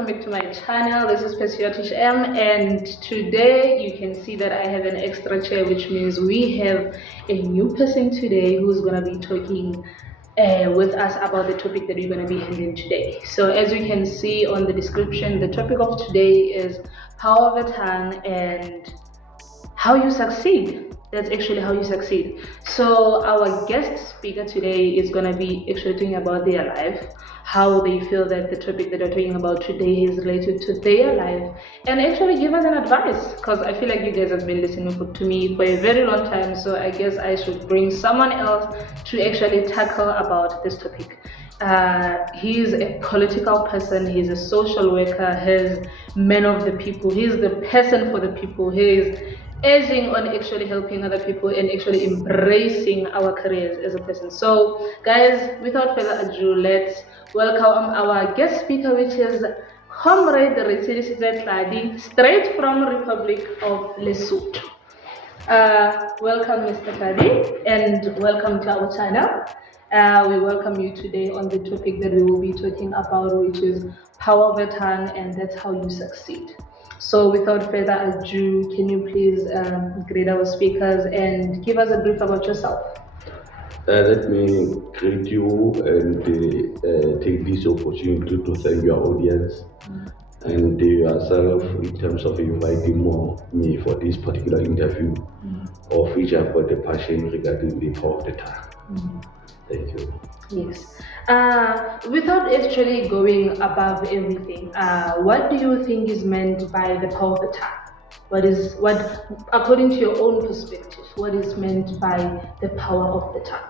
welcome back to my channel. This is Patriotish M, and today you can see that I have an extra chair, which means we have a new person today who's gonna be talking with us about the topic that we're gonna be handling today. So as you can see on the description, the topic of today is power of the tongue and how you succeed. That's actually how you succeed. So our guest speaker today is gonna be actually talking about their life, how they feel that the topic that they're talking about today is related to their life, and actually give us an advice, because I feel like you guys have been listening to me for a very long time, so I guess I should bring someone else to actually tackle about this topic. He's a political person, he's a social worker, he's man of the people, he's the person for the people, he's edging on actually helping other people and actually embracing our careers as a person. So guys, without further ado, let's welcome our guest speaker, which is Mr Retsilisitsoe Tlali, straight from Republic of Lesotho. Welcome Mr. Tlali, and welcome to our channel. We welcome you today on the topic that we will be talking about, which is power of the tongue, and that's how you succeed. So without further ado, can you please greet our speakers and give us a brief about yourself? Let me greet you and take this opportunity to thank your audience and yourself in terms of inviting me for this particular interview, of which I've got a passion regarding the power of the tongue. Thank you. Yes. Without actually going above everything, what do you think is meant by the power of the tongue? What, according to your own perspective, what is meant by the power of the tongue?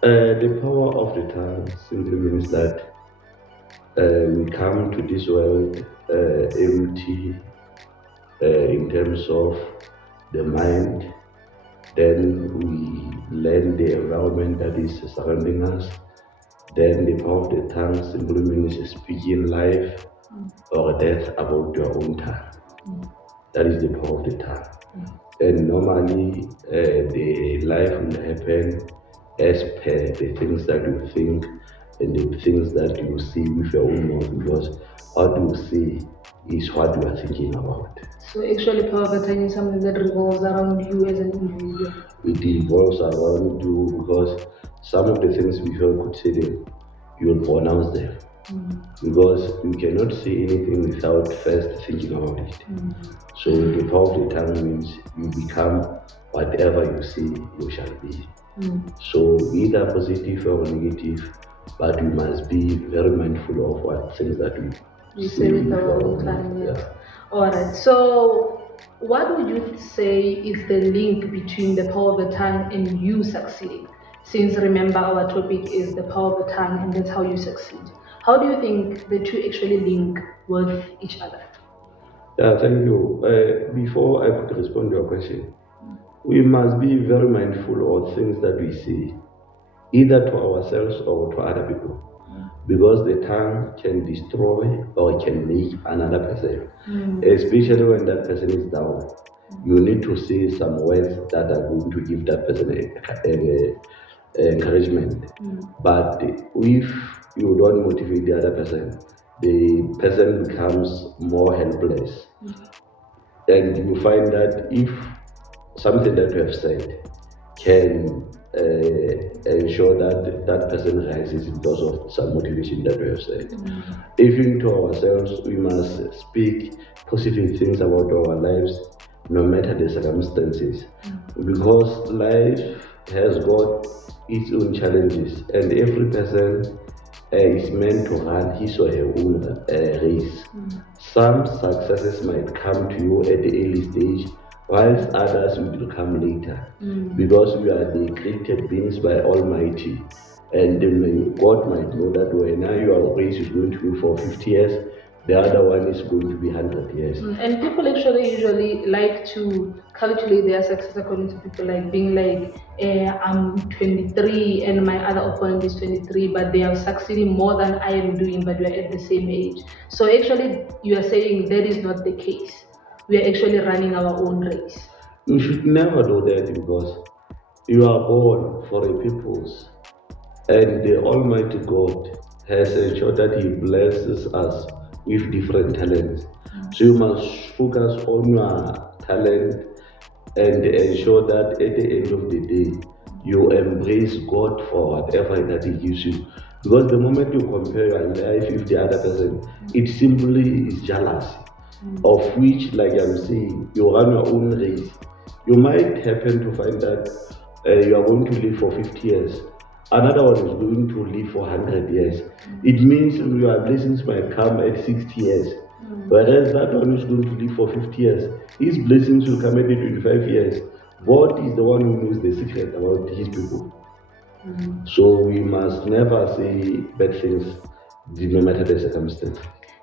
The power of the tongue simply means that we come to this world empty in terms of the mind. Then we learn the environment that is surrounding us. Then the power of the tongue simply means speaking life or death about your own tongue. That is the power of the tongue. And normally the life will happen as per the things that you think and the things that you see with your own mouth, because what you see is what you are thinking about. So actually power of the tongue is something that revolves around you as an individual. It revolves around you, because some of the things before you could say them, you will pronounce them. Because you cannot see anything without first thinking about it. So the power of the tongue means you become whatever you see, you shall be. So either positive or negative, but we must be very mindful of what things that we say with our own tongue. Yeah. Alright, so what would you say is the link between the power of the tongue and you succeeding? Since remember our topic is the power of the tongue and that's how you succeed. How do you think the two actually link with each other? Yeah, thank you. Before I could respond to your question, we must be very mindful of things that we see, either to ourselves or to other people. Because the tongue can destroy or can make another person, especially when that person is down. You need to say some words that are going to give that person encouragement. But if you don't motivate the other person, the person becomes more helpless. And you find that if something that you have said can ensure that that person rises because of some motivation that we have said. Even to ourselves, we must speak positive things about our lives, no matter the circumstances, because life has got its own challenges, and every person is meant to run his or her own race. Some successes might come to you at the early stage, whilst others will come later, because we are the created beings by Almighty, and God might know that when your race is going to be for 50 years, the other one is going to be 100 years. And people actually usually like to calculate their success according to people, like being like, I'm 23 and my other opponent is 23, but they are succeeding more than I am doing, but we are at the same age. So actually you are saying that is not the case. We are actually running our own race. You should never do that, because you are born for a purpose, and the Almighty God has ensured that He blesses us with different talents. So you must focus on your talent and ensure that at the end of the day, you embrace God for whatever that He gives you. Because the moment you compare your life with the other person, it simply is jealousy. Of which, like I'm saying, you run your own race. You might happen to find that you are going to live for 50 years. Another one is going to live for 100 years. It means your blessings might come at 60 years. Whereas that one is going to live for 50 years. His blessings will come at 25 years. God is the one who knows the secret about his people. So we must never say bad things, no matter the circumstance.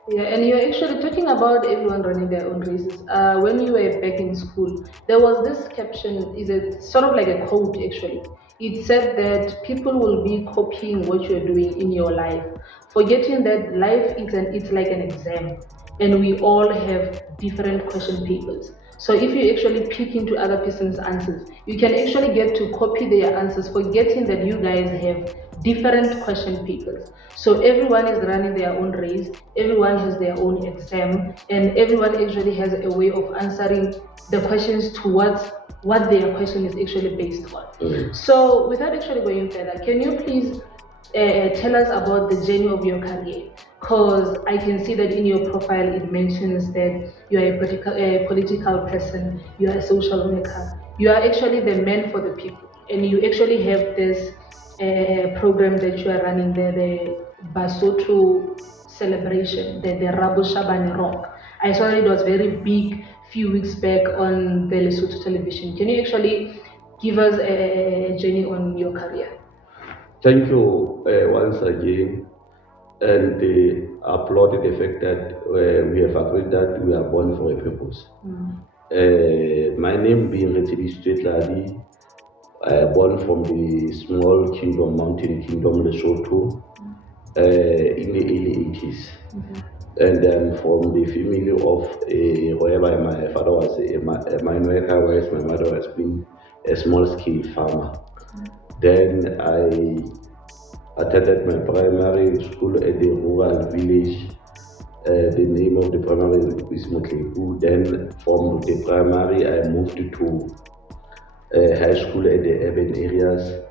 Yeah, and you're actually talking about everyone running their own races. When you were back in school, there was this caption, is it sort of like a quote actually? It said that people will be copying what you're doing in your life, forgetting that life is it's like an exam, and we all have different question papers. So if you actually peek into other person's answers, you can actually get to copy their answers, forgetting that you guys have different question papers. So everyone is running their own race, everyone has their own exam, and everyone actually has a way of answering the questions towards what their question is actually based on. So without actually going further, can you please tell us about the journey of your career? Because I can see that in your profile it mentions that you are a political person, you are a social worker, you are actually the man for the people, and you actually have this program that you are running there, the Basotho celebration, the Rabo Shabane Rock. I saw it was very big few weeks back on the Lesotho television. Can you actually give us a journey on your career? Thank you once again, and applaud the fact that we have agreed that we are born for a purpose. My name being Retsilisitsoe Tlali, born from the small kingdom, mountain kingdom, Lesotho, in the early 80s. And I'm from the family of whereby my father was a mine worker, whereas my mother was being a small scale farmer. Then I attended my primary school at the rural village. The name of the primary is Motlepu. Then from the primary, I moved to high school at the urban areas.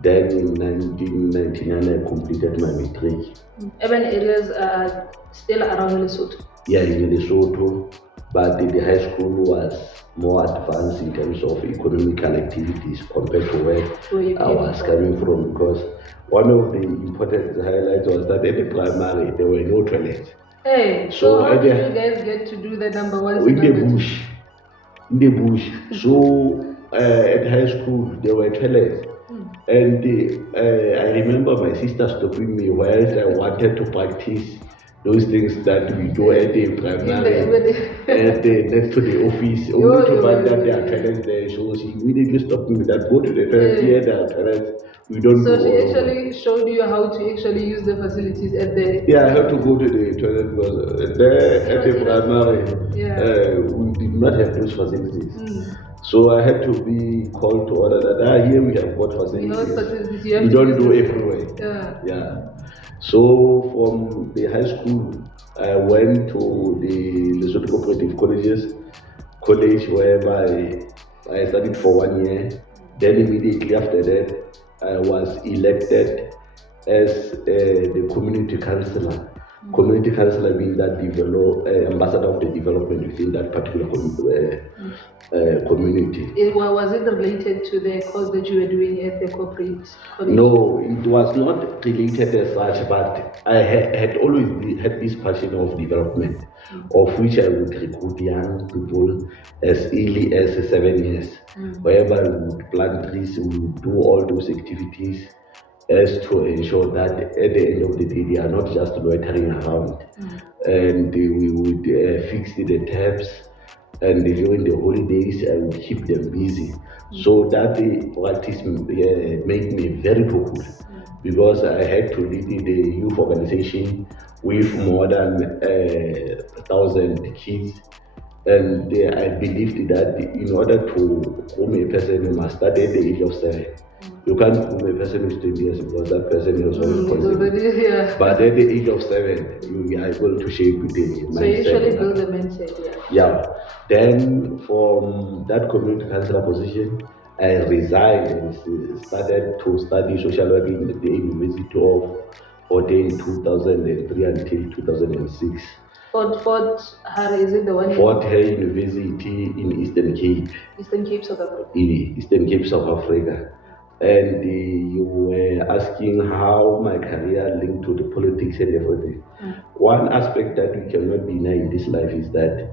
Then in 1999, I completed my matric. Urban areas are still around Lesotho. Yeah, in Lesotho, but the high school was more advanced in terms of economical activities compared to where I was coming from, because one of the important highlights was that at the primary there were no toilets. Hey, so how did you guys get to do the number one? In the bush. In the bush. So at high school there were toilets. And I remember my sister stopping me whilst I wanted to practice those things that we do at the primary and next to the office, only to find that there are toilets there. So she immediately stopped me that go to the toilet, here there are toilets. We don't So she actually showed you how to actually use the facilities at the... Yeah, I have to go to the toilet because there at the primary, we did not have those facilities. So I had to be called to order that here we have got facilities. We don't do everywhere. Yeah. So from the high school, I went to the Lesotho Cooperative College where I studied for 1 year. Then immediately after that, I was elected as the community councillor. Community councillor being that ambassador of the development within that particular community. Was it related to the course that you were doing at the corporate college? No, it was not related as such, but I had always had this passion of development, of which I would recruit young people as early as 7 years, wherever we would plant trees, we would do all those activities as to ensure that at the end of the day they are not just loitering around, and we would fix the taps, and during the holidays I would keep them busy. So that practice made me very popular, because I had to lead the youth organization with more than 1,000 kids. And I believed that in order to groom a person, you must start at the age of 7. You can't groom a person who's 20 years because that person is already conceived. Yeah. But at the age of 7, you are able to shape the mindset. So you usually build the mindset, yeah. Then from that community councillor position, I resigned and started to study social work in the University of Fort in 2003 until 2006. Fort Harry, is it the one? Fort Heyy University in Eastern Cape. Eastern Cape, South Africa. Eastern Cape, South Africa. And you were asking how my career linked to the politics and everything. One aspect that we cannot deny in this life is that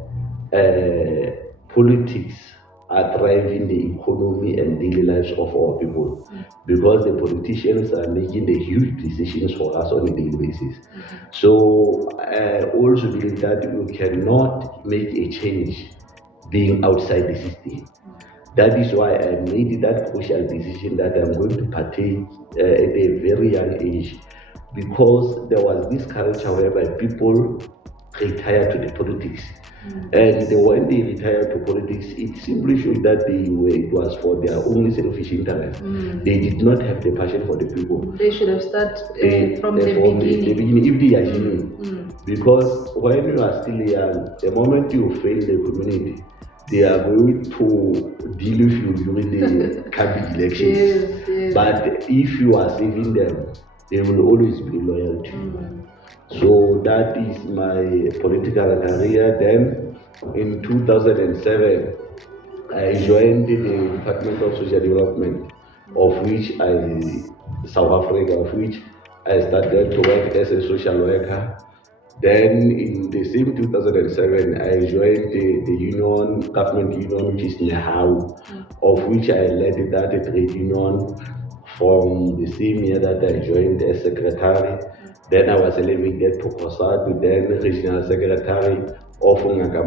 politics are driving the economy and daily lives of our people, because the politicians are making the huge decisions for us on a daily basis. So I also believe that we cannot make a change being outside the system. That is why I made that crucial decision that I'm going to partake at a very young age, because there was this culture whereby people retire to the politics. And when they retire to politics, it simply showed that it was for their own selfish interest. They did not have the passion for the people. They should have started from the beginning. If they are genuine. Because when you are still young, the moment you fail the community, they are going to deal with you during the cabinet elections. Yes. But if you are saving them, they will always be loyal to you. So that is my political career. Then in 2007, I joined the Department of Social Development, South Africa, of which I started to work as a social worker. Then in the same 2007, I joined the government union, which is Nehau, of which I led that trade union from the same year that I joined as secretary. Then I was elevated to COSATU, then regional secretary of Ngaka.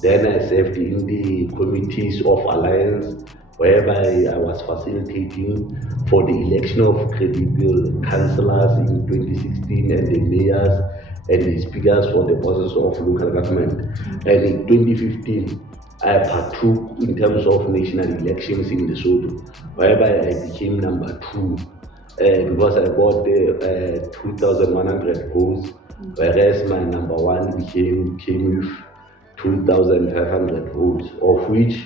Then I served in the committees of alliance, whereby I was facilitating for the election of credible councillors in 2016 and the mayors and the speakers for the process of local government. And in 2015, I partook in terms of national elections in Lesotho, whereby I became number 2 because I got the 2,100 votes, whereas my number 1 came with 2,500 votes, of which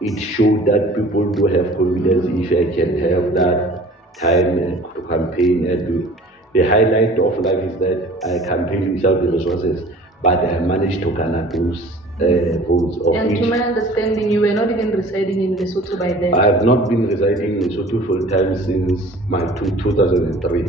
it showed that people do have confidence if I can have that time to campaign. And the highlight of life is that I campaigned without the resources, but I managed to garner those votes. And to my understanding, you were not even residing in Lesotho by then? I have not been residing in Lesotho full time since my 2003.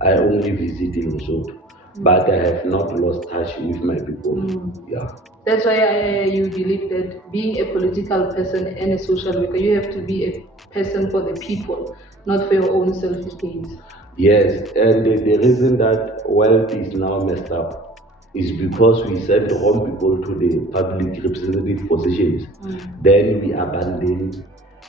I only visit in Lesotho, but I have not lost touch with my people. Yeah. That's why you believe that being a political person and a social worker, you have to be a person for the people, not for your own selfish gains. Yes, and the reason that wealth is now messed up is because we send wrong people to the public representative positions. Then we abandon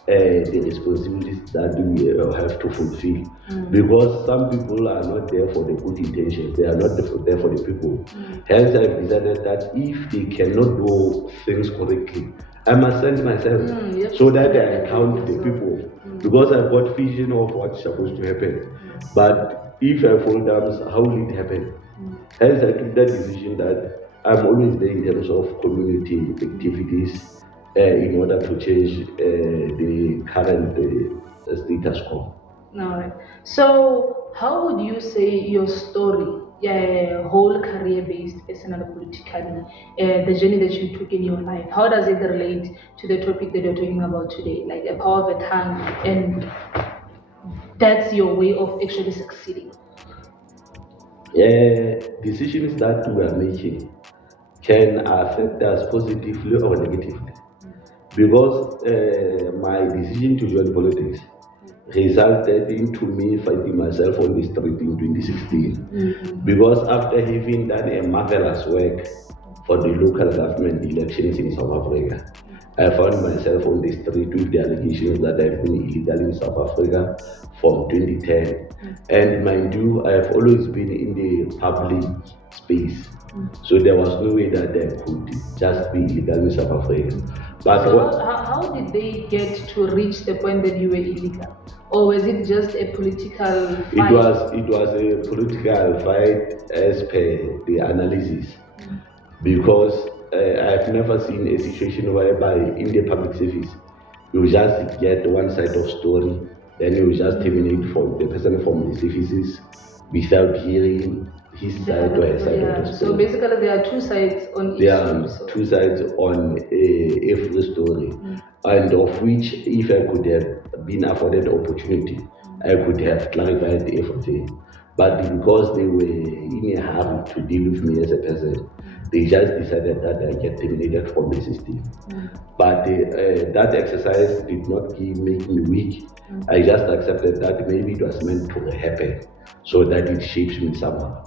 the responsibilities that we have to fulfill. Because some people are not there for the good intentions, they are not there for the people. Hence, I've decided that if they cannot do things correctly, I must send myself so that I account the people. Because I've got vision of what's supposed to happen. But if I fall down, how will it happen? Hence, I took that decision that I'm always there in terms of community activities in order to change the current status quo. All right. So, how would you say your story, whole career-based, personal, politically, the journey that you took in your life, how does it relate to the topic that you're talking about today, like a power of a tongue, and that's your way of actually succeeding? Decisions that we are making can affect us positively or negatively. Because my decision to join politics resulted into me finding myself on the street in 2016. Because after having done a marvelous work for the local government elections in South Africa, I found myself on the street with the allegations that I've been illegal in South Africa from 2010. And mind you, I've always been in the public space. So there was no way that I could just be illegal in South Africa. But so how did they get to reach the point that you were illegal? Or was it just a political fight? it was a political fight as per the analysis, because I've never seen a situation whereby in the public service you just get one side of story, then you just terminate from the person from the services without hearing his side or her side of the story. So basically, there are two sides on each There are story. two sides on every story, and of which, if I could have been afforded the opportunity, I could have clarified everything. But because they were in a hurry to deal with me as a person, they just decided that I get terminated from the system. But that exercise did not make me weak. I just accepted that maybe it was meant to happen, so that it shapes me somehow.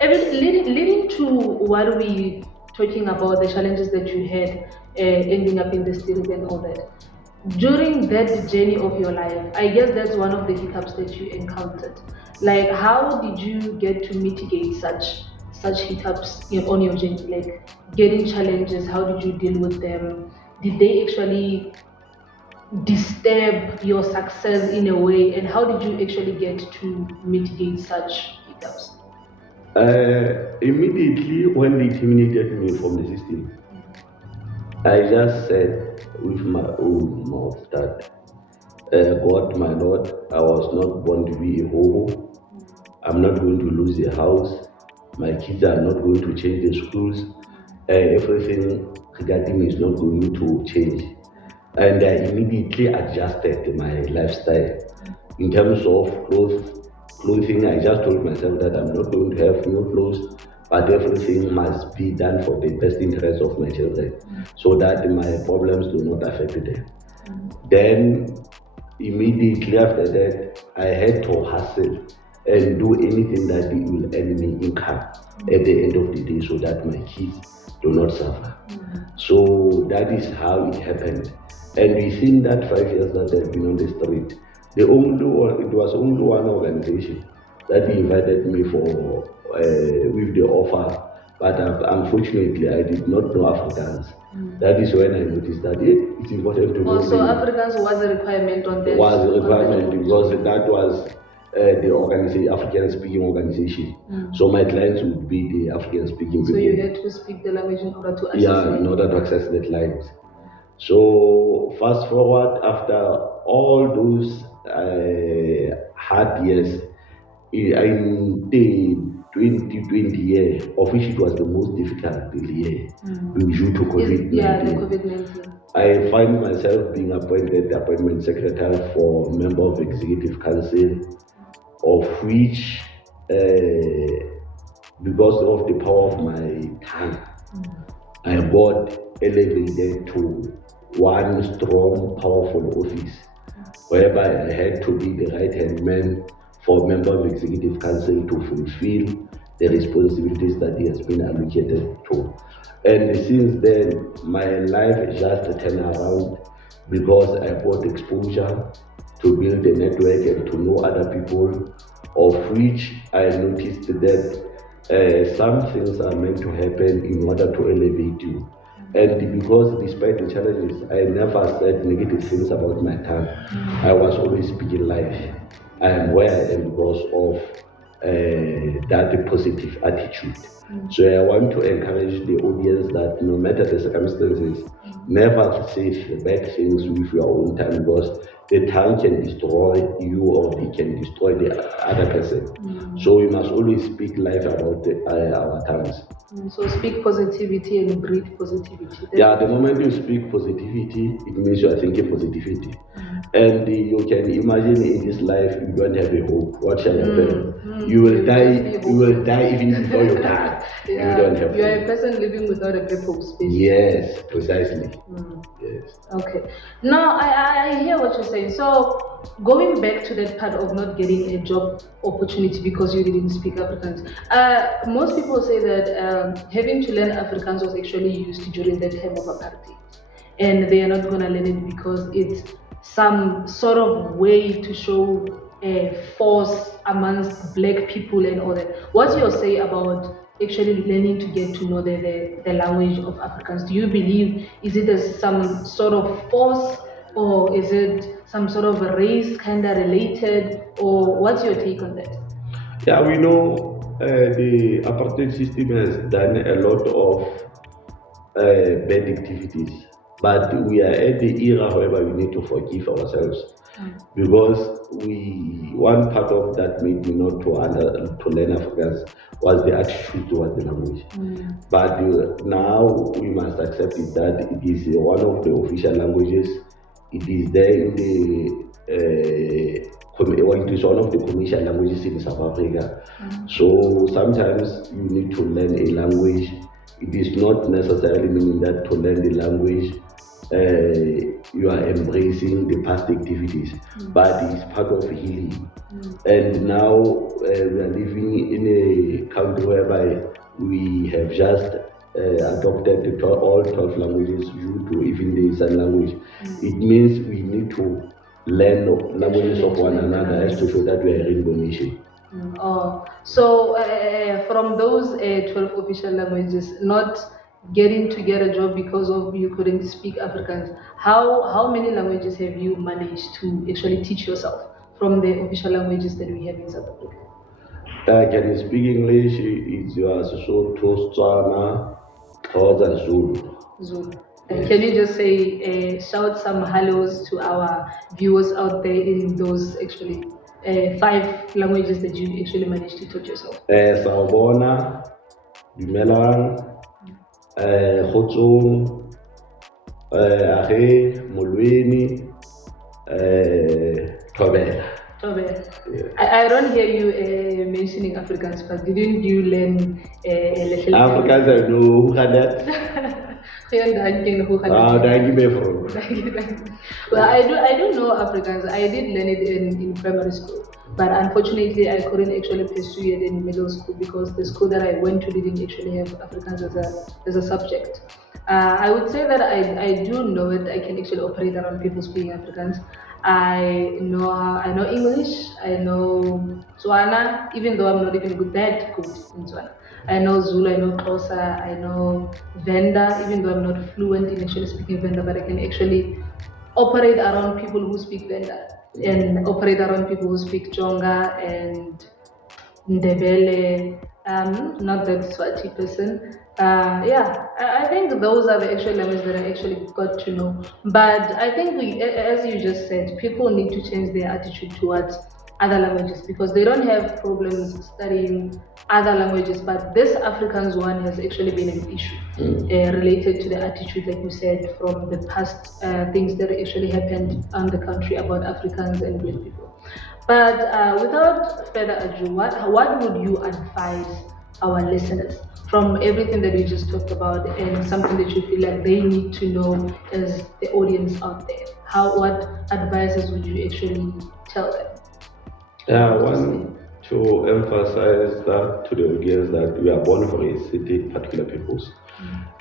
Leading to what we talking about, the challenges that you had ending up in the street and all that. During that journey of your life, I guess that's one of the hiccups that you encountered. Like, how did you get to mitigate such hiccups on your journey? Like, getting challenges, how did you deal with them? Did they actually disturb your success in a way, and how did you actually get to mitigate such hiccups? Immediately when they terminated me from the system, I just said with my own mouth that God, my Lord, I was not born to be a hobo. I'm not going to lose a house. My kids are not going to change the schools. Everything regarding me is not going to change. And I immediately adjusted my lifestyle. In terms of clothing, I just told myself that I'm not going to have new clothes, but everything must be done for the best interest of my children, so that my problems do not affect them. Then immediately after that, I had to hustle and do anything that will earn me income at the end of the day, so that my kids do not suffer. So that is how it happened. And within that 5 years that I've been on the street, it was only one organization that invited me for with the offer, but unfortunately I did not know Afrikaans. That is when I noticed that it's important to know. Also, Afrikaans was a requirement on that. Was a requirement because that was the organization, African speaking organization. So my clients would be the African speaking people. So you had to speak the language in order to access in order to access the clients. So fast forward, after all those hard years, in the 2020 year, of which it was the most difficult year due to COVID-19. Yeah, the COVID-19. I find myself being appointed the appointment secretary for member of executive council, of which, because of the power of my tongue, I got elevated to one strong, powerful office, whereby I had to be the right-hand man for member of executive council to fulfill the responsibilities that he has been allocated to. And since then, my life just turned around because I got exposure to build a network and to know other people, of which I noticed that some things are meant to happen in order to elevate you. And because despite the challenges, I never said negative things about my tongue. I was always speaking life. I am where I am because of that positive attitude. So I want to encourage the audience that no matter the circumstances, never say bad things with your own tongue, because the tongue can destroy you or it can destroy the other person. So we must always speak life about our tongues. So speak positivity and breathe positivity. The moment you speak positivity, it means you are thinking positivity. And you can imagine in this life you don't have a hope. What shall happen? You will die. You will die even before you die. You don't have. You are a person living without a purpose. Yes, precisely. Yes. Okay. Now I hear what you're saying. So going back to that part of not getting a job opportunity because you didn't speak Afrikaans, most people say that having to learn Afrikaans was actually used during that time of apartheid, and they are not going to learn it because it's some sort of way to show a force amongst black people and all that. What's your say about actually learning to get to know the language of Africans? Do you believe, is it as some sort of force, or is it some sort of a race kind of related, or what's your take on that? Yeah, we know the apartheid system has done a lot of bad activities, but we are at the era whereby we need to forgive ourselves because one part of that made me not to learn Afrikaans was the attitude towards the language. But now we must accept it that it is one of the official languages. It is there in the well, it is one of the commercial languages in South Africa. So sometimes you need to learn a language. It is not necessarily meaning that to learn the language you are embracing the past activities, but it's part of healing. And now we are living in a country whereby we have just adopted all 12 languages due to even the sign language. It means we need to learn languages of one another as to show that we are a rainbow nation. Oh, so from those 12 official languages, not getting to get a job because of you couldn't speak Afrikaans, how many languages have you managed to actually teach yourself from the official languages that we have in South Africa? Can you speak English? It's your Sesotho, Tswana, Xhosa, Zulu. Zulu. Can you just say, shout some hellos to our viewers out there in those actually 5 languages that you actually managed to teach yourself? Sawubona, Dumelang, Kgotsong, Ahe, Molweni, Thobela. I don't hear you mentioning Afrikaans, but didn't you learn Afrikaans? I know who had that. Well, I do know Afrikaans. I did learn it in primary school, but unfortunately I couldn't actually pursue it in middle school because the school that I went to didn't actually have Afrikaans as a subject. I would say that I do know it. I can actually operate around people speaking Afrikaans. I know English. I know Tswana, even though I'm not even that good in Tswana. I know Zulu. I know Xhosa. I know Venda, even though I'm not fluent in actually speaking Venda, but I can actually operate around people who speak Venda and operate around people who speak Jonga and Ndebele, not that Swati person. Yeah, I think those are the actual languages that I actually got to know. But I think as you just said, people need to change their attitude towards other languages because they don't have problems studying other languages. But this Afrikaans one has actually been an issue related to the attitude, like you said, from the past things that actually happened on the country about Africans and Black people. But without further ado, what would you advise our listeners from everything that we just talked about and something that you feel like they need to know as the audience out there? What advices would you actually tell them? Yeah, I want to emphasize that to the audience that we are born for a certain particular purpose,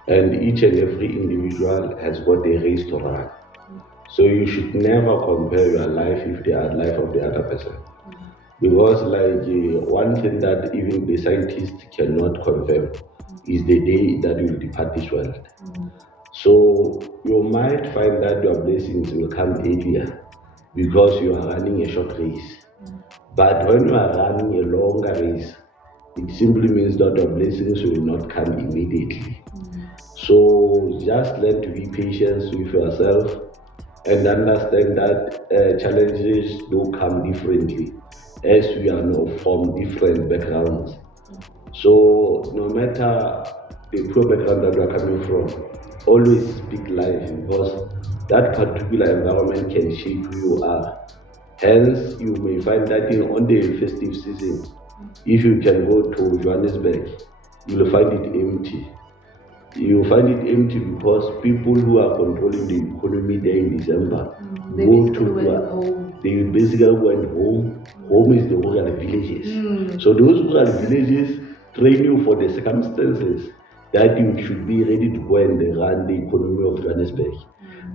and each and every individual has got a race to run. So you should never compare your life with the life of the other person. Because one thing that even the scientists cannot confirm is the day that you will depart this world. So you might find that your blessings will come earlier because you are running a short race. But when you are running a longer race, it simply means that your blessings will not come immediately. So just learn to be patient with yourself and understand that challenges do come differently as we are from different backgrounds. So no matter the poor background that you are coming from, always speak life because that particular environment can shape who you are. Hence, you may find that on the festive season, if you can go to Johannesburg, you will find it empty. You find it empty because people who are controlling the economy there in December they basically went home. Home is the rural villages. So those rural villages train you for the circumstances that you should be ready to go and run the economy of Johannesburg.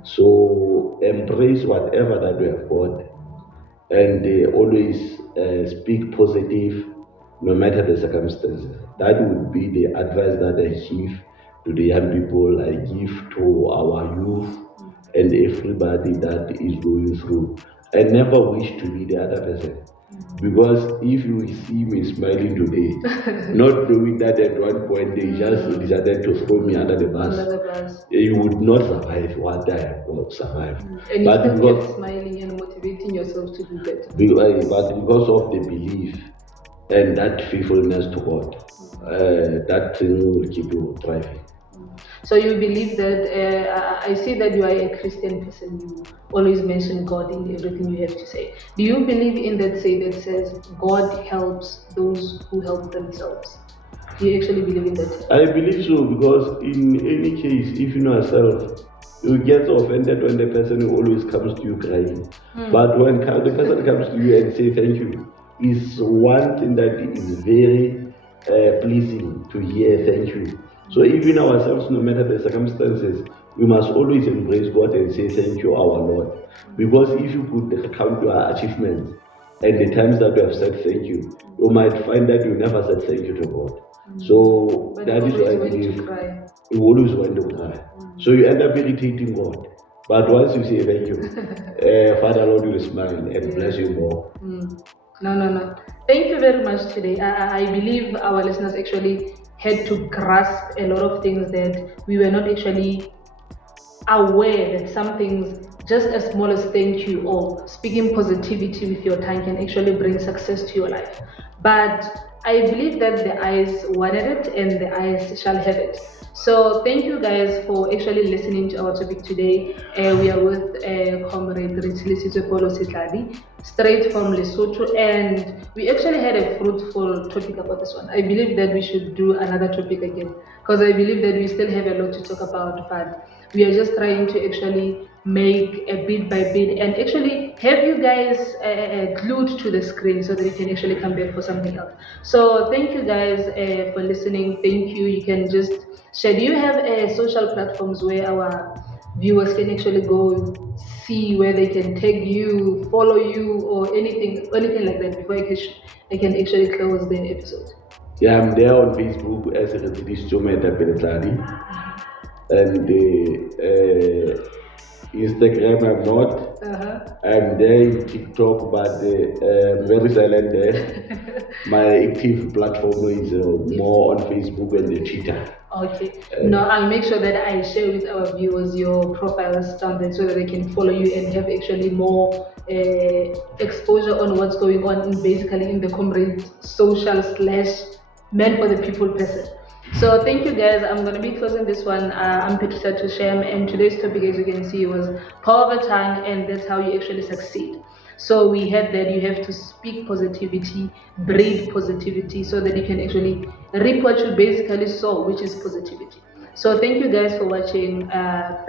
So embrace whatever that we have got and always speak positive no matter the circumstances. That would be the advice that I give to the young people, I give to our youth and everybody that is going through. I never wish to be the other person. Because if you see me smiling today, not knowing that at one point they just decided to throw me under the bus, you would not survive what I have survived. And But you still because kept smiling and motivating yourself to do better. but because of the belief and that faithfulness to God, that thing will keep you thriving. So you believe that, I see that you are a Christian person, you always mention God in everything you have to say. Do you believe in that say that says God helps those who help themselves? Do you actually believe in that? I believe so, because in any case, if you know yourself, you get offended when the person always comes to you crying. But when the person comes to you and say thank you, is one thing that is very pleasing to hear thank you. So even ourselves, no matter the circumstances, we must always embrace God and say thank you, our Lord. Because if you could count your achievements and the times that you have said thank you might find that you never said thank you to God. So But that is why I believe you always want to cry. So you end up irritating God. But once you say thank you, Father Lord will smile and bless you more. No. Thank you very much today. I believe our listeners actually had to grasp a lot of things that we were not actually aware that some things, just as small as thank you or speaking positivity with your tongue, can actually bring success to your life. But I believe that the eyes wanted it and the eyes shall have it. So thank you guys for actually listening to our topic today. We are with Comrade Retsilisitsoe Paulosi Tlali, straight from Lesotho, and we actually had a fruitful topic about this one. I believe that we should do another topic again, because I believe that we still have a lot to talk about, but we are just trying to actually make a bit by bit and actually have you guys glued to the screen so that you can actually come back for something else. So thank you guys for listening. Thank you. You can just share. Do you have social platforms where our viewers can actually go see, where they can tag you, follow you, or anything like that before I can actually close the episode? Yeah, I'm there on Facebook as Retsilisitsoe Tlali, and Instagram I'm not. I'm there in TikTok, but I'm very silent there. My active platform is more on Facebook and the Twitter. Okay. No, I'll make sure that I share with our viewers your profiles down there so that they can follow you and have actually more exposure on what's going on basically in the comrade social slash meant for the people person. So thank you guys. I'm gonna be closing this one. I'm Peter to Shem, and today's topic, as you can see, was power of the tongue, and that's how you actually succeed. So we had that you have to speak positivity, breathe positivity, so that you can actually reap what you basically sow, which is positivity. So thank you guys for watching.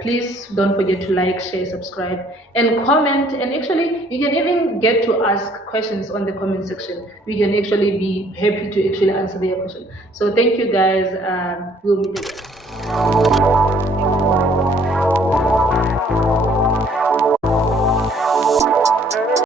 Please don't forget to like, share, subscribe, and comment. And actually, you can even get to ask questions on the comment section. We can actually be happy to actually answer their question. So thank you guys. We'll meet again.